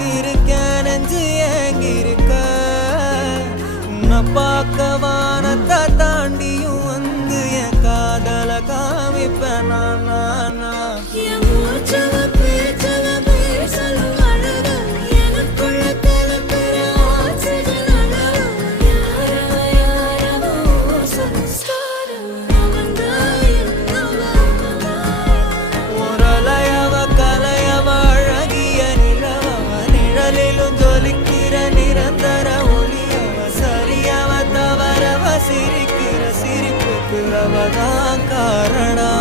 காத்திருக்கேன் நெஞ்சு ஏங்கிருக்க உன்னை பார்க்க வானத்தை தாண்டியும் வந்து என் காதல காமிப்பேன் நான் நிரந்தர ஒளியவ சரியவ தவறவ சிரிக்கிற சிரிப்புக்கு அவதான் காரணம்